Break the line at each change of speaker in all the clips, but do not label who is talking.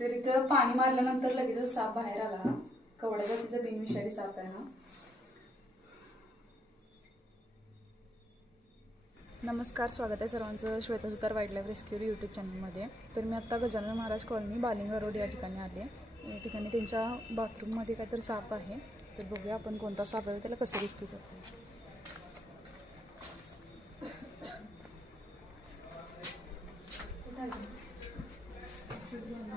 तर इथं पाणी मारल्यानंतर लगेचच साप बाहेर आला हा कवड्या बिनविषारी साप आहे हा. नमस्कार स्वागत आहे सर्वांचं Shweta Sutar wild life rescue YouTube चॅनलमध्ये. तर मी आत्ता गजानन महाराज कॉलनी बालिंगा रोड या ठिकाणी आले. या ठिकाणी त्यांच्या बाथरूममध्ये काहीतरी साप आहे. तर बघूया आपण कोणता साप आहे त्याला कसं रेस्क्यू करतो कुठे आहे
इकडे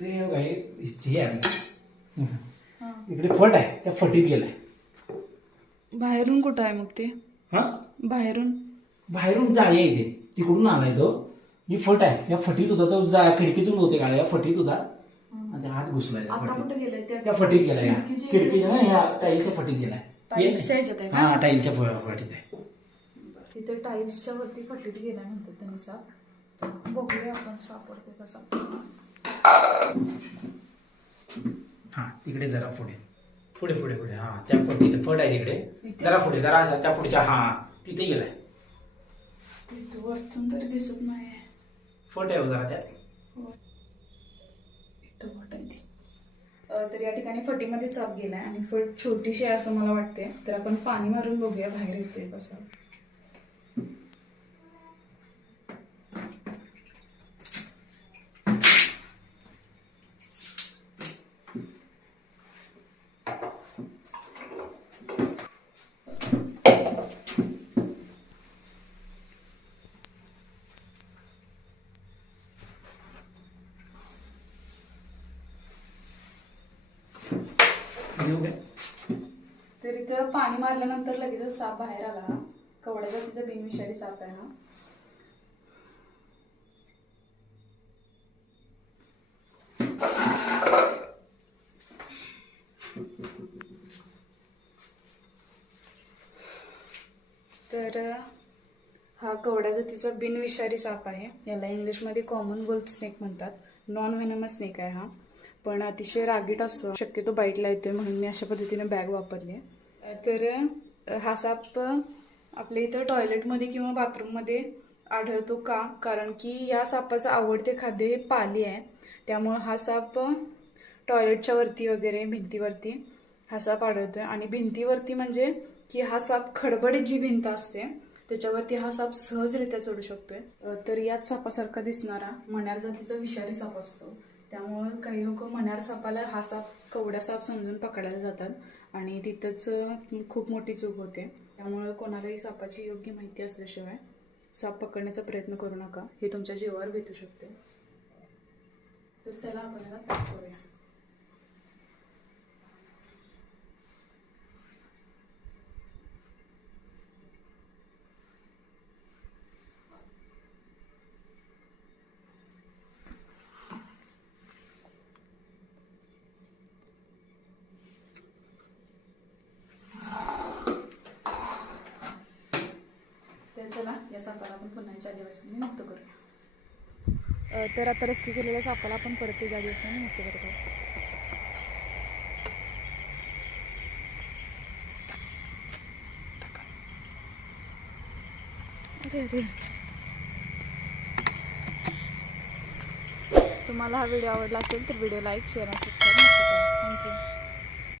हे आहे इकडे फट आहे त्या फटीत गेलाय.
बाहेरून कुठं आहे मग ते?
हा?
बाहेरून?
बाहेरून जाळी आहे इथे तिकडून आलाय तो. ही फट आहे. या फटीत होता तो जा खिडकीतून होते का? या फटीत होता. आणि हात घुसलाय त्या
आता
फटीत.
कुठे गेलाय? त्या
त्या फटीत गेलाय या
खिडकीच्या
खिडकीच्या ना ह्या टाईलच्या फटीत गेलाय.
टाईल्सच्या ह्याच्यात आहे का?
हा टाईलच्या फ- फटीत आहे.
तिथे टाईल्सच्या वरती फटीत गेलाय म्हणतात त्यांनी साप बघूया आपण सापडते कसा
हा तिकडे जरा पुढे. पुढे पुढे पुढे. हा त्या फटीत फट आहे तिकडे. जरा पुढे जरा असा त्या पुढच्या हा तिथे गेलाय.
तिथे वरतून तरी दिसत नाही
फट आहे हो जरा त्यात.
तर फट आहे ती. तर या ठिकाणी फटीमध्ये साप गेलाय आणि फट छोटीशी आहे असं मला वाटते तर आपण पाणी मारून बघूया बाहेर येतोय कसं.
येऊ काय
तर इथं पाणी मारल्यानंतर लगेचच साप बाहेर आला. हा कवड्या जातीचा बिनविषारी साप आहे हा. तर हा कवड्या जातीचा बिनविषारी साप आहे. याला इंग्लिशमध्ये कॉमन वुल्फ स्नेक म्हणतात. नॉन व्हेनमस स्नेक आहे हा. पण अतिशय रागीट असतो. शक्यतो बाईटला येतोय म्हणून मी अशा पद्धतीने बॅग वापरली आहे. तर हा साप आपल्या इथं टॉयलेटमध्ये किंवा बाथरूममध्ये आढळतो का? कारण की या सापाचं आवडते खाद्य हे पाली आहे. त्यामुळं हा साप टॉयलेटच्या वरती वगैरे भिंतीवरती हा साप आढळतोय. आणि भिंतीवरती म्हणजे की हा साप खडबडीत जी भिंत असते. त्याच्यावरती हा साप सहजरित्या चढू शकतोय. तर याच सापासारखा दिसणारा मण्यार जातीचा विषारी साप असतो. त्यामुळं काही लोक मनार सापाला हा साप कवडा साप समजून पकडायला जातात आणि तिथंच खूप मोठी चूक होते. त्यामुळं कोणालाही सापाची योग्य माहिती असल्याशिवाय साप पकडण्याचा प्रयत्न करू नका. हे तुमच्या जीवावर भेटू शकते. तर चला आपण पॅक करूया तर चला या सापाला आपण पुन्हा आदिवासींनी मुक्त करूया तर आता रेस्क्यू केलेल्या सापाला आपण परत त्याच्या आदिवासींनी मुक्त करत. आहोत तुम्हाला हा व्हिडिओ आवडला असेल तर व्हिडिओ लाईक शेअर आणि सबस्क्राईब नक्की करा.